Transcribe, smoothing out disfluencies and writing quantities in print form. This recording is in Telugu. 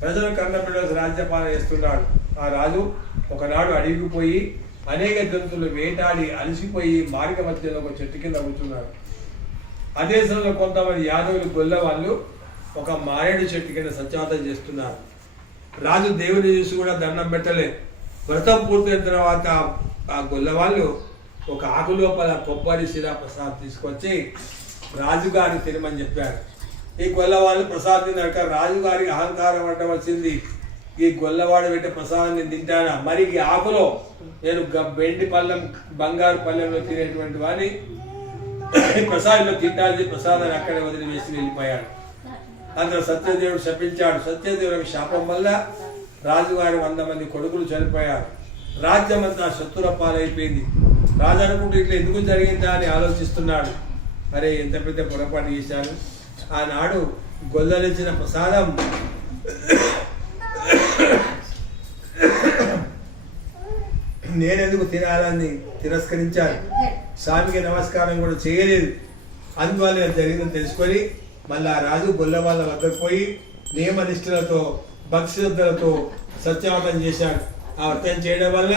ప్రజలు కన్నబిడ్డలకు రాజ్యపాలన చేస్తున్నాడు. ఆ రాజు ఒకనాడు అడవికి పోయి అనేక జంతువులు వేటాడి అలసిపోయి మార్గ మధ్యలో ఒక చెట్టు కింద కూర్చున్నాడు. అదే సమయంలో కొంతమంది యాదవులు గొల్ల వాళ్ళు ఒక మారేడు చెట్టు కింద సత్యావతం చేస్తున్నారు. రాజు దేవుని చూసి కూడా దండం పెట్టలేదు. వ్రతం పూర్తయిన తర్వాత ఆ గొల్ల వాళ్ళు ఒక ఆకు లోపల కొబ్బరి శిలా ప్రసాదం తీసుకొచ్చి రాజుగారి తినమని చెప్పారు. ఈ గొల్లవాళ్ళు ప్రసాదం తిన్నాక రాజుగారికి అహంకారం అడ్డవచ్చింది. ఈ గొల్లవాడు పెట్టే ప్రసాదాన్ని తింటానా, మరి ఈ ఆకులో నేను వెండి పళ్ళెం బంగారు పళ్ళెంలో తినేటువంటి వాడిని ప్రసాదంలో తింటాల్సి ప్రసాదాన్ని అక్కడే వదిలివేసి వెళ్ళిపోయాడు. అందులో సత్యదేవుడు శపించాడు. సత్యదేవుడి శాపం వల్ల రాజుగారి 100 మంది కొడుకులు చనిపోయారు. రాజ్యం అంతా శత్రుల పాలైపోయింది. రాజు అనుకుంటూ ఇట్లా ఎందుకు జరిగిందా అని ఆలోచిస్తున్నాడు. అరే ఎంత పెద్ద పొరపాటు చేశాను. ఆనాడు గొల్లలిచ్చిన ప్రసాదం నేనెందుకు తినాలని తిరస్కరించాను. స్వామికి నమస్కారం కూడా చేయలేదు. అందువల్ల జరిగిందని తెలుసుకొని మళ్ళీ ఆ రాజు గొల్ల వాళ్ళ వద్దకు పోయి నియమనిష్ఠులతో భక్తి శ్రద్ధలతో సత్యవతం చేశాడు. ఆ వ్రతం చేయడం వల్ల